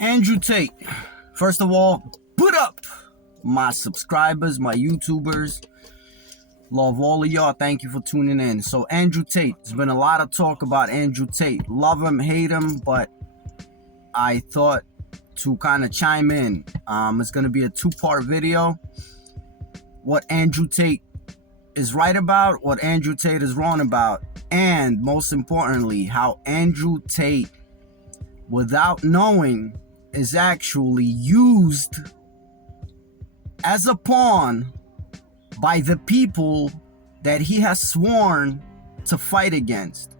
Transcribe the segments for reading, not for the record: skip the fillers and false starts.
Andrew Tate. First of all, put up my subscribers, my YouTubers. Love all of y'all. Thank you for tuning in. So Andrew Tate, there's been a lot of talk about Andrew Tate. Love him, hate him, but I thought to kind of chime in. It's going to be a two-part video. What Andrew Tate is right about, what Andrew Tate is wrong about, and most importantly, how Andrew Tate, without knowing, is actually used as a pawn by the people that he has sworn to fight against.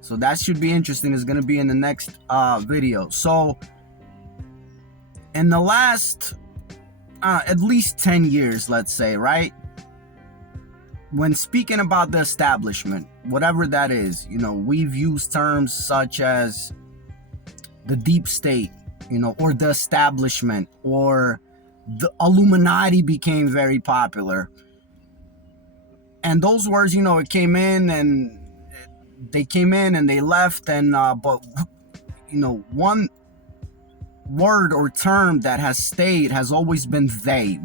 So that should be interesting. It's going to be in the next video. So in the last at least 10 years, let's say, right? When speaking about the establishment, whatever that is, we've used terms such as the deep state, or the establishment, or the Illuminati became very popular. And those words, it came in and they left. And, but, one word or term that has stayed has always been they.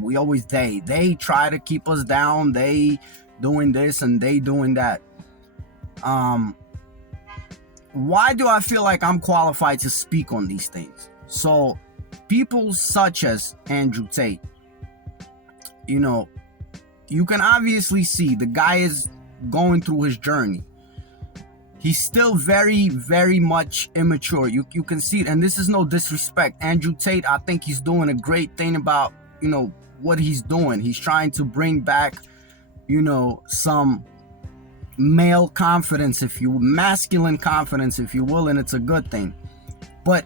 They try to keep us down. They doing this and they doing that. Why do I feel like I'm qualified to speak on these things? So people such as Andrew Tate, you can obviously see the guy is going through his journey. He's still very, very much immature. You can see it, and this is no disrespect. Andrew Tate, I think he's doing a great thing about, what he's doing. He's trying to bring back, some male confidence, masculine confidence, if you will, and it's a good thing. But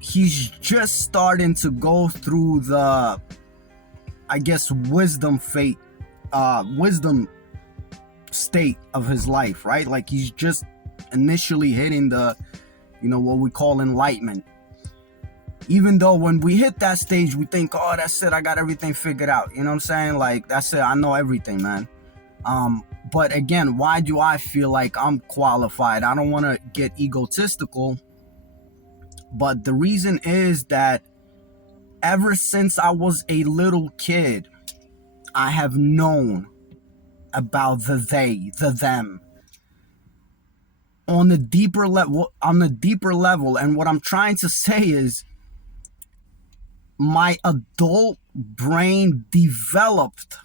he's just starting to go through the, I guess, wisdom state of his life, right? Like he's just initially hitting the, what we call enlightenment. Even though when we hit that stage, we think, oh, that's it, I got everything figured out. You know what I'm saying? Like, that's it, I know everything, man. But again, why do I feel like I'm qualified? I don't want to get egotistical, but the reason is that ever since I was a little kid, I have known about the they, the them on the deeper level, and what I'm trying to say is my adult brain developed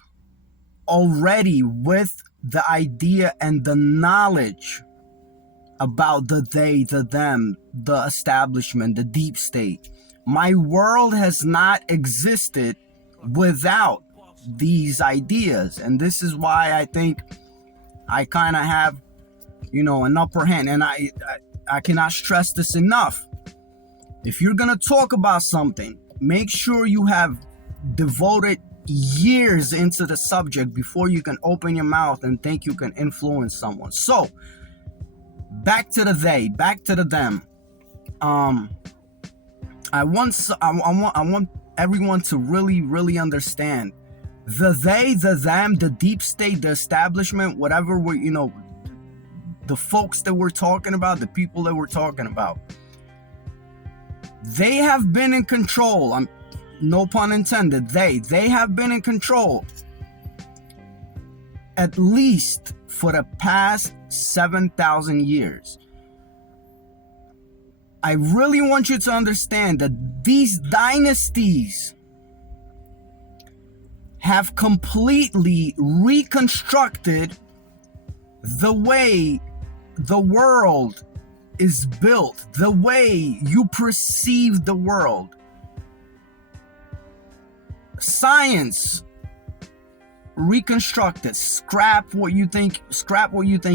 already with the idea and the knowledge about the they, the them, the establishment, the deep state. My world has not existed without these ideas, and this is why I think I kind of have, an upper hand. And I cannot stress this enough. If you're gonna talk about something, make sure you have devoted years into the subject before you can open your mouth and think you can influence someone. So back to the they, back to the them. I want everyone to really understand the they, the them, the deep state, the establishment, whatever the folks that we're talking about, the people that we're talking about, they have been in control. No pun intended. They have been in control at least for the past 7,000 years. I really want you to understand that these dynasties have completely reconstructed the way the world is built, the way you perceive the world. Science reconstructed. Scrap what you think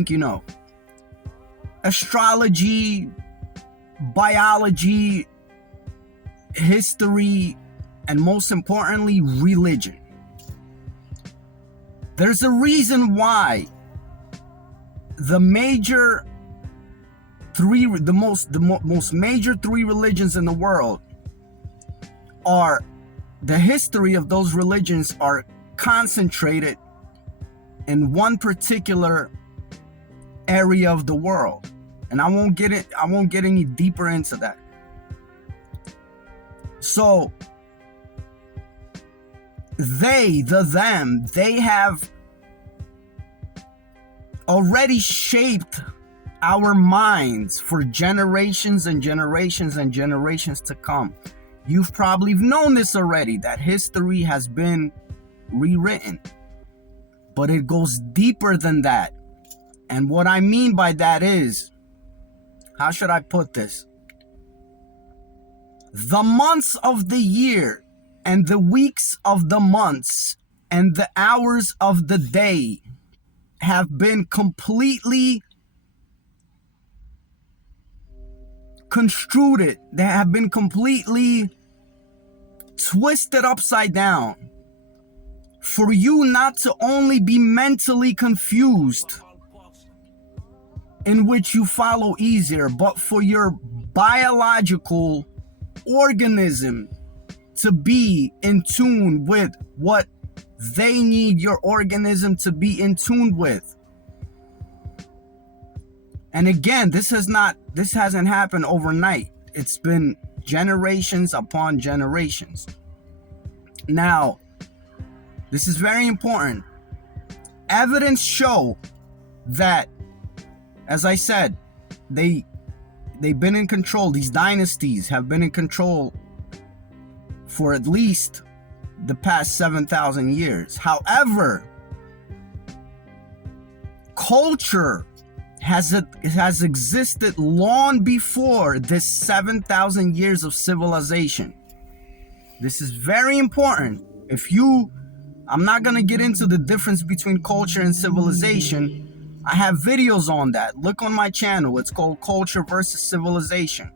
you know. Astrology, biology, history, and most importantly, religion. There's a reason why the most major three religions in the world are, the history of those religions are concentrated in one particular area of the world. And I won't get any deeper into that. So them, they have already shaped our minds for generations and generations and generations to come. You've probably known this already, that history has been rewritten, but it goes deeper than that. And what I mean by that is, how should I put this? The months of the year and the weeks of the months and the hours of the day have been completely construed. They have been completely twisted upside down for you not to only be mentally confused, in which you follow easier, but for your biological organism to be in tune with what they need your organism to be in tune with. And again, this hasn't happened overnight. It's been generations upon generations. Now, this is very important. Evidence show that, as I said, they've been in control. These dynasties have been in control for at least the past 7,000 years. However, culture has existed long before this 7,000 years of civilization. This is very important. I'm not going to get into the difference between culture and civilization. I have videos on that. Look on my channel. It's called Culture versus Civilization.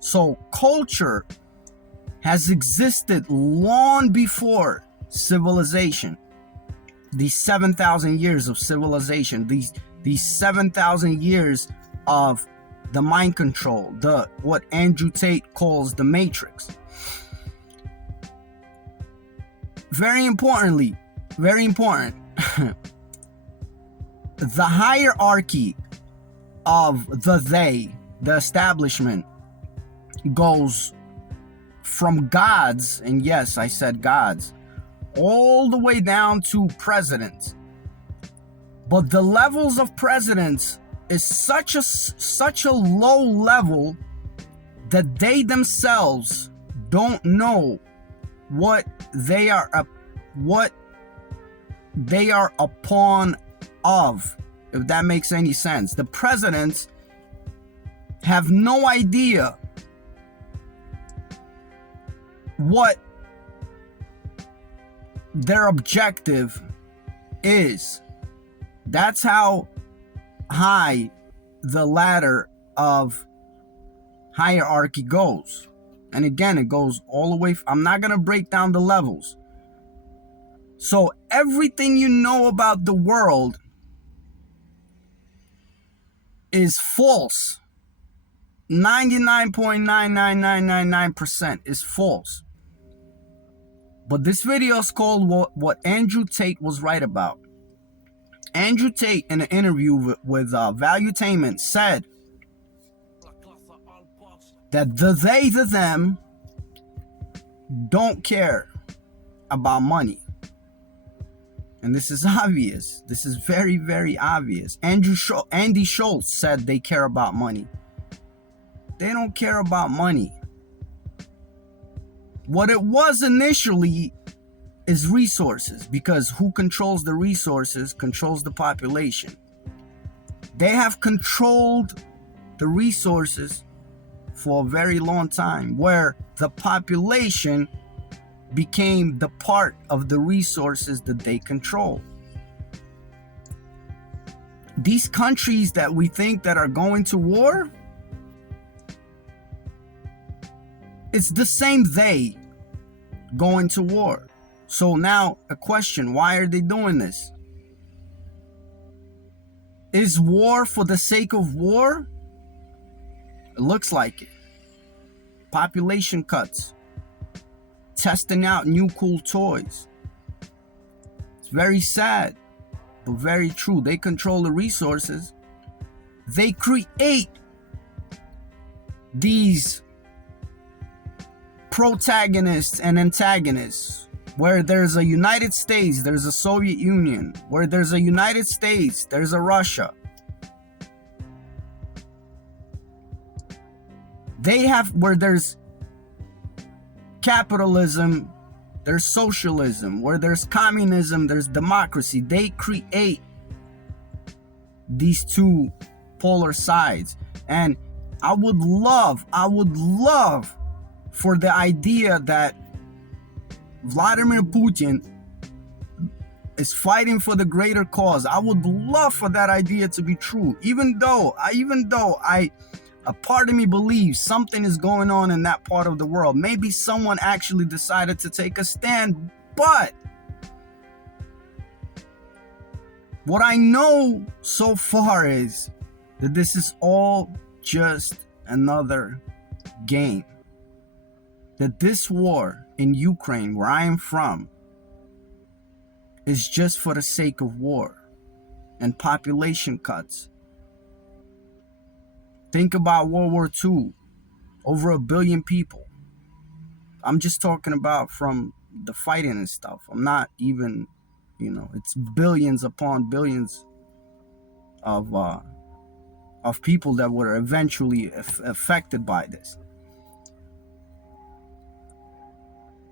So culture has existed long before civilization. These 7,000 years of civilization, these 7,000 years of the mind control, what Andrew Tate calls the Matrix. Very important, the hierarchy of the establishment, goes from gods, and yes, I said gods, all the way down to presidents. But the levels of presidents is such a low level that they themselves don't know what they are upon of, if that makes any sense. The presidents have no idea what their objective is. That's how high the ladder of hierarchy goes. And again, it goes all the way. I'm not going to break down the levels. So everything you know about the world is false. 99.99999% is false. But this video is called what Andrew Tate was right about. Andrew Tate, in an interview with Valuetainment, said that the them don't care about money. And this is obvious. This is very, very obvious. Andy Schultz said they care about money. They don't care about money. What it was initially is resources, because who controls the resources controls the population. They have controlled the resources for a very long time, where the population became the part of the resources that they control. These countries that we think that are going to war, it's the same they going to war. So now a question, why are they doing this? Is war for the sake of war? It looks like it. Population cuts. Testing out new cool toys. It's very sad, but very true. They control the resources. They create these protagonists and antagonists. Where there's a United States, there's a Soviet Union. Where there's a United States, there's a Russia. Where there's capitalism, there's socialism. Where there's communism, there's democracy. They create these two polar sides. And I would love for the idea that Vladimir Putin is fighting for the greater cause. I would love for that idea to be true. Even though a part of me believes something is going on in that part of the world. Maybe someone actually decided to take a stand. But what I know so far is that this is all just another game. That this war in Ukraine, where I am from, is just for the sake of war and population cuts. Think about World War II, over 1 billion people. I'm just talking about from the fighting and stuff. I'm not even, it's billions upon billions of people that were eventually affected by this.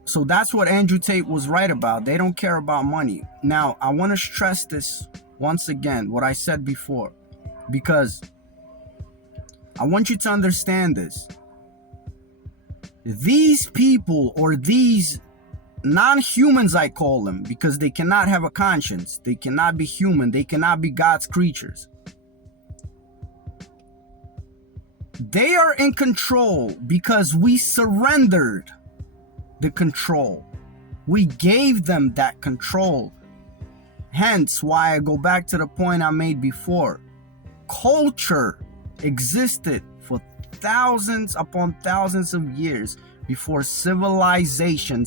So that's what Andrew Tate was right about. They don't care about money. Now, I want to stress this once again, what I said before, because I want you to understand this. These people, or these non-humans, I call them, because they cannot have a conscience. They cannot be human. They cannot be God's creatures. They are in control because we surrendered the control. We gave them that control. Hence why I go back to the point I made before. Culture existed for thousands upon thousands of years before civilization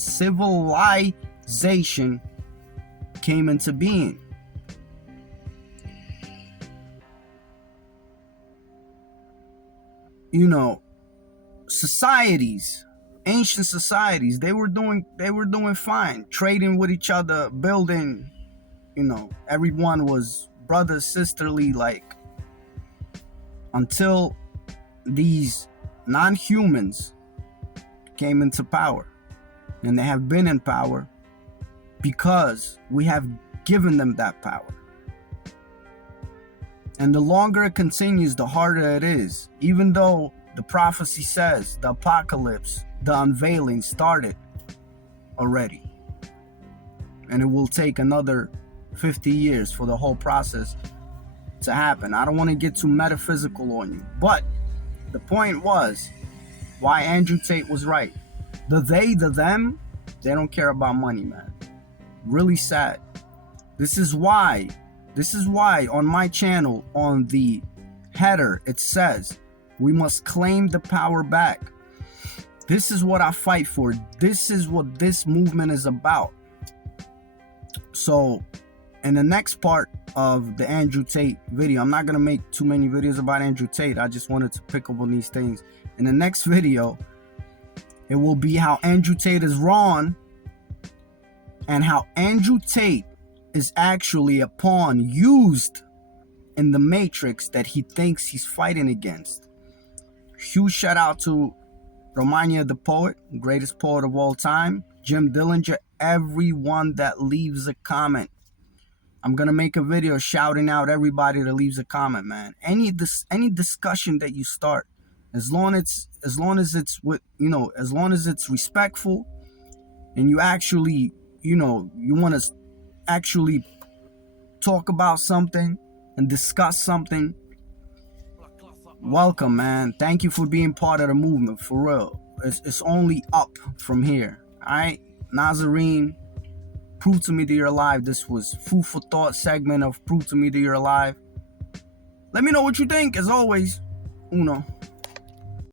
came into being. Societies, ancient societies, they were doing fine, trading with each other, building, everyone was brother, sisterly, until these non-humans came into power. And they have been in power because we have given them that power. And the longer it continues, the harder it is. Even though the prophecy says the apocalypse, the unveiling started already. And it will take another 50 years for the whole process to happen. I don't want to get too metaphysical on you. But the point was why Andrew Tate was right. The them, they don't care about money, man. Really sad. This is why on my channel, on the header, it says we must claim the power back. This is what I fight for. This is what this movement is about. So in the next part of the Andrew Tate video, I'm not going to make too many videos about Andrew Tate. I just wanted to pick up on these things. In the next video, it will be how Andrew Tate is wrong and how Andrew Tate is actually a pawn used in the matrix that he thinks he's fighting against. Huge shout out to Romania the poet, greatest poet of all time, Jim Dillinger, everyone that leaves a comment. I'm going to make a video shouting out everybody that leaves a comment, man. Any discussion that you start, as long as it's with, as long as it's respectful and you actually, you want to actually talk about something and discuss something, welcome, man. Thank you for being part of the movement, for real. It's only up from here. All right, Nazarene, Prove to Me That You're Alive. This was Food for Thought segment of Prove to Me That You're Alive. Let me know what you think. As always, uno.